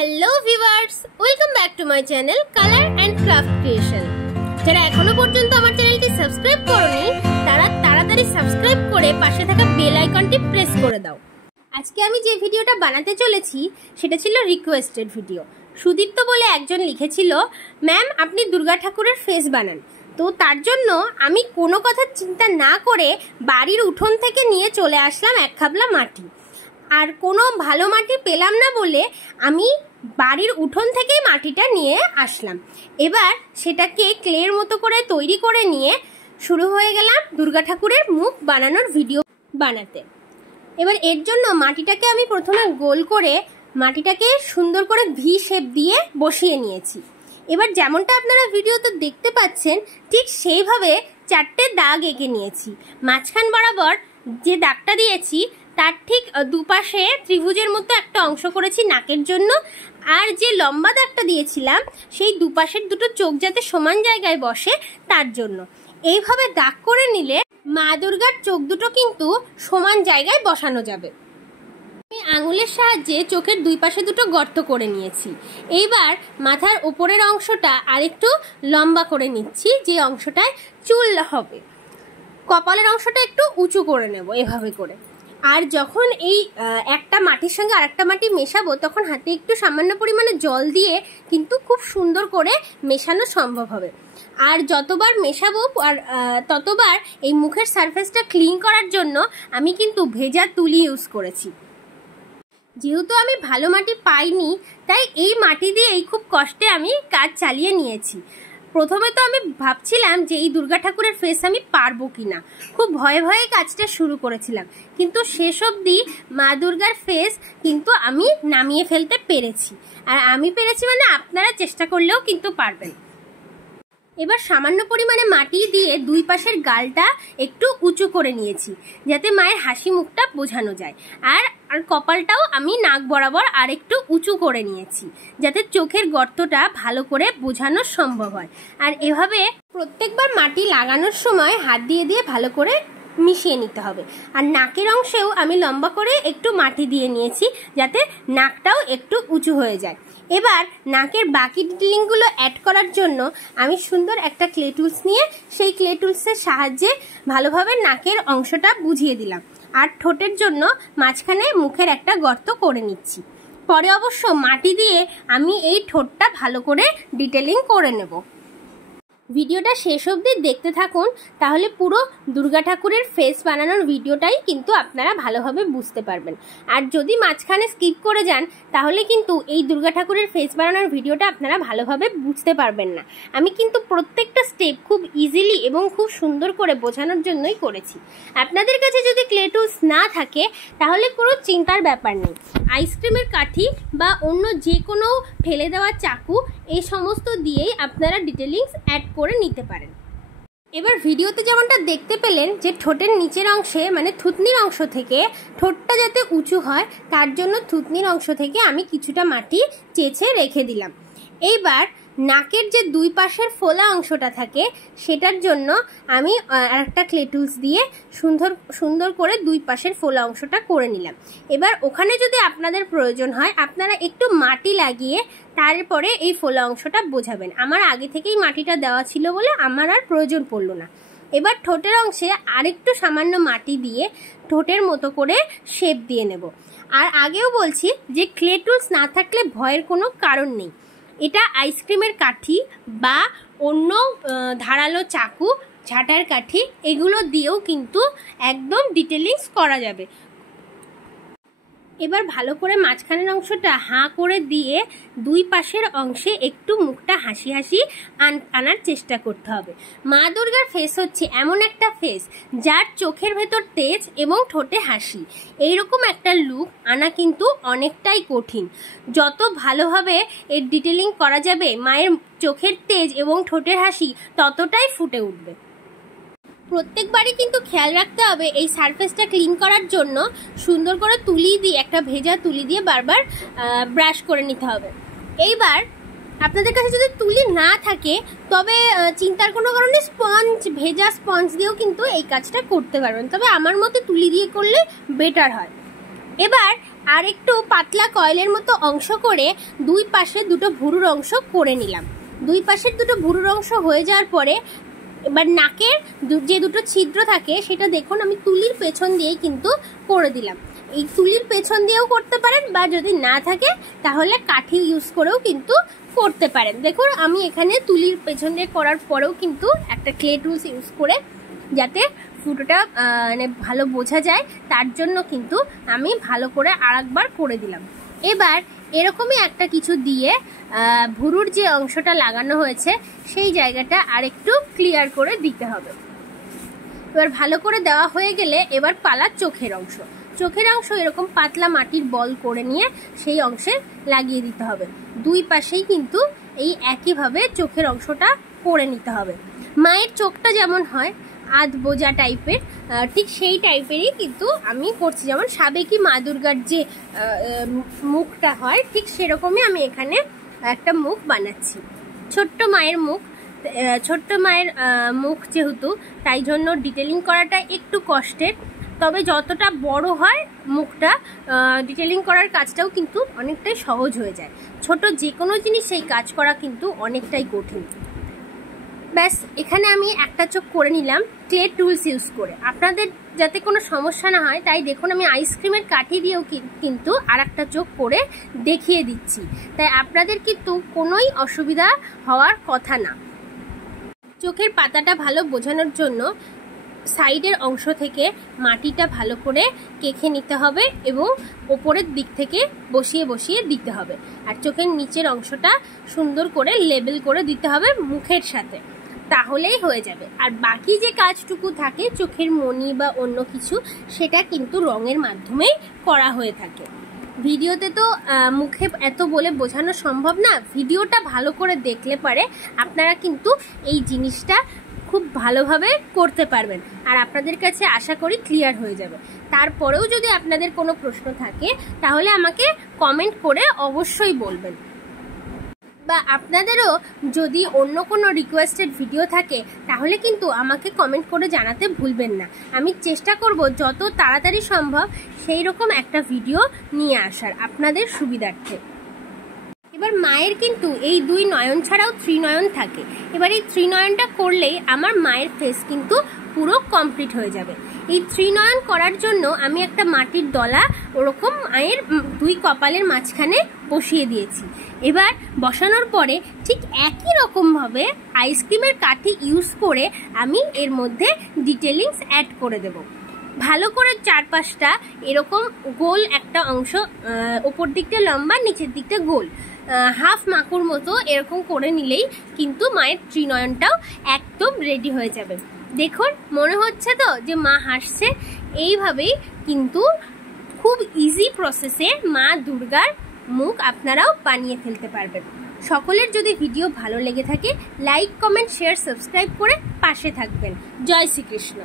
Hello viewers, welcome back to my channel colour and craft creation. যারা এখনো পর্যন্ত আমার চ্যানেলটি সাবস্ক্রাইব করোনি তারা তাড়াতাড়ি সাবস্ক্রাইব করে পাশে থাকা বেল আইকনটি প্রেস করে দাও। আজকে আমি যে ভিডিওটা বানাতে চলেছি সেটা ছিল রিকোয়েস্টেড ভিডিও। সুদীপ্ত বলে একজন লিখেছিল, ম্যাম আপনি দুর্গা ঠাকুরের ফেস বানান। তো তার জন্য আমি কোনো কথা চিন্তা না করে বাড়ির উঠোন থেকে নিয়ে চলে আসলাম এক খাবলা মাটি। আর কোনো ভালো মাটি পেলাম না বলে আমি বাড়ির উঠোন থেকেই মাটিটা নিয়ে আসলাম। এবার সেটাকে ক্লের মতো করে তৈরি করে নিয়ে শুরু হয়ে গেলাম দুর্গা ঠাকুরের মুখ বানানোর ভিডিও বানাতে। এবার এর জন্য মাটিটাকে আমি প্রথমে গোল করে মাটিটাকে সুন্দর করে ভি শেপ দিয়ে বসিয়ে নিয়েছি। এবার যেমনটা আপনারা ভিডিওতে দেখতে পাচ্ছেন ঠিক সেইভাবে 4টে দাগ এঁকে নিয়েছি। মাঝখান বরাবর যে দাগটা দিয়েছি তার ঠিক দুপাশে ত্রিভুজের মতো একটা অংশ করেছি নাকের জন্য, আর যে লম্বা দাগটা দিয়েছিলাম সেই দুপাশের দুটো চোখ যাতে সমান জায়গায় বসে তার জন্য। এইভাবে দাগ করে নিলে মা দুর্গার চোখ দুটো কিন্তু সমান জায়গায় বসানো যাবে। আমি আঙুলের সাহায্যে চোখের দুই পাশে দুটো গর্ত করে নিয়েছি। এইবার মাথার উপরের অংশটা আরেকটু লম্বা করে নিচ্ছি, যে অংশটায় চুল হবে। কপালের অংশটা একটু উঁচু করে নেব এভাবে করে। আর যখন এই একটা মাটির সঙ্গে আরেকটা মাটি মেশাবো তখন হাতে একটু সামান্য পরিমাণে জল দিয়ে কিন্তু খুব সুন্দর করে মেশানো সম্ভব হবে। আর যতবার মেশাবো আর ততবার এই মুখের সারফেসটা ক্লিন করার জন্য আমি কিন্তু ভেজা তুলি ইউজ করেছি। যেহেতু আমি ভালো মাটি পাইনি তাই এই মাটি দিয়েই খুব কষ্টে আমি কাজ চালিয়ে নিয়েছি। প্রথমে তো আমি ভাবছিলাম যে এই দুর্গা ঠাকুরের ফেস আমি পারবো কিনা, খুব ভয়ে ভয়ে কাজটা শুরু করেছিলাম, কিন্তু শেষ অবধি মা দুর্গার ফেস কিন্তু আমি নামিয়ে ফেলতে পেরেছি। আর আমি পেরেছি মানে আপনারা চেষ্টা করলেও কিন্তু পারবেন। এবার সামান্য পরিমাণে মাটি দিয়ে দুই পাশের গালটা একটু উঁচু করে নিয়েছি যাতে মায়ের হাসি মুখটা বোঝানো যায়। আর কপালটাও আমি নাক বরাবর আর একটু উঁচু করে নিয়েছি যাতে চোখের গর্তটা ভালো করে বোঝানো সম্ভব হয়। আর এভাবে প্রত্যেকবার মাটি লাগানোর সময় হাত দিয়ে দিয়ে ভালো করে মিশিয়ে নিতে হবে। আর নাকের অংশেও আমি লম্বা করে একটু মাটি দিয়ে নিয়েছি যাতে নাকটাও একটু উঁচু হয়ে যায়। এবার নাকের বাকি ডিটেলিংগুলো অ্যাড করার জন্য আমি সুন্দর একটা ক্লে টুলস নিয়ে সেই ক্লে টুলসের সাহায্যে ভালোভাবে নাকের অংশটা বুঝিয়ে দিলাম। আর ঠোঁটের জন্য মাঝখানে মুখের একটা গর্ত করে নিচ্ছি। পরে অবশ্য মাটি দিয়ে আমি এই ঠোঁটটা ভালো করে ডিটেলিং করে নেব। ভিডিওটা শেষ অবধি দেখতে থাকুন, তাহলে পুরো দুর্গা ঠাকুরের ফেস বানানোর ভিডিওটাই কিন্তু আপনারা ভালোভাবে বুঝতে পারবেন। আর যদি মাঝখানে স্কিপ করে যান তাহলে কিন্তু এই দুর্গা ঠাকুরের ফেস বানানোর ভিডিওটা আপনারা ভালোভাবে বুঝতে পারবেন না। আমি কিন্তু প্রত্যেকটা স্টেপ খুব ইজিলি এবং খুব সুন্দর করে বোঝানোর জন্যই করেছি। আপনাদের কাছে যদি ক্লে টুলস না থাকে তাহলে কোনো চিন্তার ব্যাপার নেই, আইসক্রিমের কাঠি বা অন্য যে কোনো ফেলে দেওয়া চাকু এই সমস্ত দিয়েই আপনারা ডিটেলিংস অ্যাড করে নিতে পারেন। এবার ভিডিওতে যেমনটা দেখতে পেলেন যে ঠোঁটের নিচের অংশে মানে থুতনির অংশ থেকে ঠোঁটটা যাতে উঁচু হয় তার জন্য থুতনির অংশ থেকে আমি কিছুটা মাটি চেঁচে রেখে দিলাম। এইবার নাকের যে দুই পাশের ফোলা অংশটা থাকে সেটার জন্য আমি আরেকটা ক্লে টুলস দিয়ে সুন্দর করে দুই পাশের ফোলা অংশটা করে নিলাম। এবার ওখানে যদি আপনাদের প্রয়োজন হয় আপনারা একটু মাটি লাগিয়ে তারপরে এই ফোলা অংশটা বোঝাবেন। আমার আগে থেকেই মাটিটা দেওয়া ছিল বলে আমার আর প্রয়োজন পড়লো না। এবার ঠোঁটের অংশে আরেকটু সামান্য মাটি দিয়ে ঠোঁটের মতো করে শেপ দিয়ে নেব। আর আগেও বলছি যে ক্লে টুলস না থাকলে ভয়ের কোনো কারণ নেই। এটা আইসক্রিমের কাঠি বা অন্য ধারালো চাকু, ঝাঁটার কাঠি এগুলো দিয়েও কিন্তু একদম ডিটেলিংস করা যাবে। এবার ভালো করে মাঝখানের অংশটা হাঁ করে দিয়ে দুই পাশের অংশে একটু মুখটা হাসি হাসি আনার চেষ্টা করতে হবে। মা দুর্গার ফেস হচ্ছে এমন একটা ফেস যার চোখের ভেতর তেজ এবং ঠোঁটে হাসি। এইরকম একটা লুক আনা কিন্তু অনেকটাই কঠিন। যত ভালোভাবে এর ডিটেলিং করা যাবে মায়ের চোখের তেজ এবং ঠোঁটের হাসি ততটাই ফুটে উঠবে। প্রত্যেকবারই কিন্তু খেয়াল রাখতে হবে এই সারফেসটা ক্লিন করার জন্য সুন্দর করে তুলি দিয়ে একটা ভেজা তুলি দিয়ে বারবার ব্রাশ করে নিতে হবে। এইবার আপনাদের কাছে যদি তুলি না থাকে তবে চিন্তার কোনো কারণে ভেজা স্পঞ্জ দিয়েও কিন্তু এই কাজটা করতে পারবেন, তবে আমার মতে তুলি দিয়ে করলে বেটার হয়। এবার আর একটু পাতলা কয়েলের মতো অংশ করে দুই পাশে দুটো ভুরুর অংশ করে নিলাম। দুই পাশের দুটো ভুরুর অংশ হয়ে যাওয়ার পরে এবার নাকের যে দুটো ছিদ্র থাকে সেটা দেখুন আমি তুলির পেছন দিয়েই কিন্তু করে দিলাম। এই তুলির পেছন দিয়েও করতে পারেন, বা যদি না থাকে তাহলে কাঠি ইউজ করেও কিন্তু করতে পারেন। দেখুন আমি এখানে তুলির পেছন দিয়ে করার পরেও কিন্তু একটা ক্লে টুলস ইউজ করে, যাতে ফুটোটা মানে ভালো বোঝা যায় তার জন্য কিন্তু আমি ভালো করে আরেকবার করে দিলাম। এবার এরকমই একটা কিছু দিয়ে ভুরুর যে অংশটা লাগানো হয়েছে সেই জায়গাটা আরেকটু ক্লিয়ার করে দিতে হবে। এবার ভালো করে দেওয়া হয়ে গেলে এবার পালা চোখের অংশ। চোখের অংশ এরকম পাতলা মাটির বল করে নিয়ে সেই অংশে লাগিয়ে দিতে হবে। দুই পাশেই কিন্তু এই একইভাবে চোখের অংশটা করে নিতে হবে। মায়ের চোখটা যেমন হয় আধ বোঝা টাইপের, ঠিক সেই টাইপেরই কিন্তু আমি করছি। যেমন সাবেকি মা দুর্গার যে মুখটা হয় ঠিক সেরকমই আমি এখানে একটা মুখ বানাচ্ছি। ছোট্ট মায়ের মুখ, ছোট্ট মায়ের মুখ যেহেতু, তাই জন্য ডিটেলিং করাটা একটু কষ্টের। তবে যতটা বড় হয় মুখটা, ডিটেলিং করার কাজটাও কিন্তু অনেকটাই সহজ হয়ে যায়। ছোট যে কোনো জিনিস সেই কাজ করা কিন্তু অনেকটাই কঠিন। ব্যাস এখানে আমি একটা চোখ করে নিলাম ক্লে টুলস ইউজ করে। আপনাদের যাতে কোনো সমস্যা না হয় তাই দেখুন আমি আইসক্রিমের কাঠি দিয়েও কিন্তু আর একটা চোখ করে দেখিয়ে দিচ্ছি, তাই আপনাদের কিন্তু কোনোই অসুবিধা হওয়ার কথা না। চোখের পাতাটা ভালো বোঝানোর জন্য সাইডের অংশ থেকে মাটিটা ভালো করে কেখে নিতে হবে এবং ওপরের দিক থেকে বসিয়ে বসিয়ে দিতে হবে। আর চোখের নিচের অংশটা সুন্দর করে লেবেল করে দিতে হবে মুখের সাথে, তাহলেই হয়ে যাবে। আর বাকি যে কাজটুকু থাকে চোখের মণি বা অন্য কিছু, সেটা কিন্তু রঙের মাধ্যমেই করা হয়ে থাকে। ভিডিওতে তো মুখে এত বলে বোঝানো সম্ভব না, ভিডিওটা ভালো করে দেখলে পারে আপনারা কিন্তু এই জিনিসটা খুব ভালোভাবে করতে পারবেন, আর আপনাদের কাছে আশা করি ক্লিয়ার হয়ে যাবে। তারপরেও যদি আপনাদের কোনো প্রশ্ন থাকে তাহলে আমাকে কমেন্ট করে অবশ্যই বলবেন, বা আপনাদেরও যদি অন্য কোনো রিকোয়েস্টেড ভিডিও থাকে তাহলে কিন্তু আমাকে কমেন্ট করে জানাতে ভুলবেন না। আমি চেষ্টা করব যত তাড়াতাড়ি সম্ভব সেই রকম একটা ভিডিও নিয়ে আসার আপনাদের সুবিধার্থে। এবার মায়ের কিন্তু এই দুই নয়ন ছাড়াও ত্রিনয়ন থাকে। এবার এই ত্রিনয়নটা করলেই আমার মায়ের ফেস কিন্তু পুরো কমপ্লিট হয়ে যাবে। এই ত্রিনয়ন করার জন্য আমি একটা মাটির ডলা ওরকম মায়ের দুই কপালের মাঝখানে বসিয়ে দিয়েছি। এবার বসানোর পরে ঠিক একই রকমভাবে আইসক্রিমের কাঠি ইউজ করে আমি এর মধ্যে ডিটেলিংস অ্যাড করে দেব। ভালো করে চারপাশটা এরকম গোল একটা অংশ, ওপর দিকটা লম্বা নিচের দিকটা গোল, হাফ মাকুর মতো এরকম করে নিলেই কিন্তু মায়ের ত্রিনয়নটাও একদম রেডি হয়ে যাবে। দেখুন মনে হচ্ছে তো যে মা হাসছে। এইভাবেই কিন্তু খুব ইজি প্রসেসে মা দুর্গার মুখ আপনারাও বানিয়ে ফেলতে পারবেন। সকলের যদি ভিডিও ভালো লেগে থাকে লাইক, কমেন্ট, শেয়ার, সাবস্ক্রাইব করে পাশে থাকবেন। জয় শ্রীকৃষ্ণ।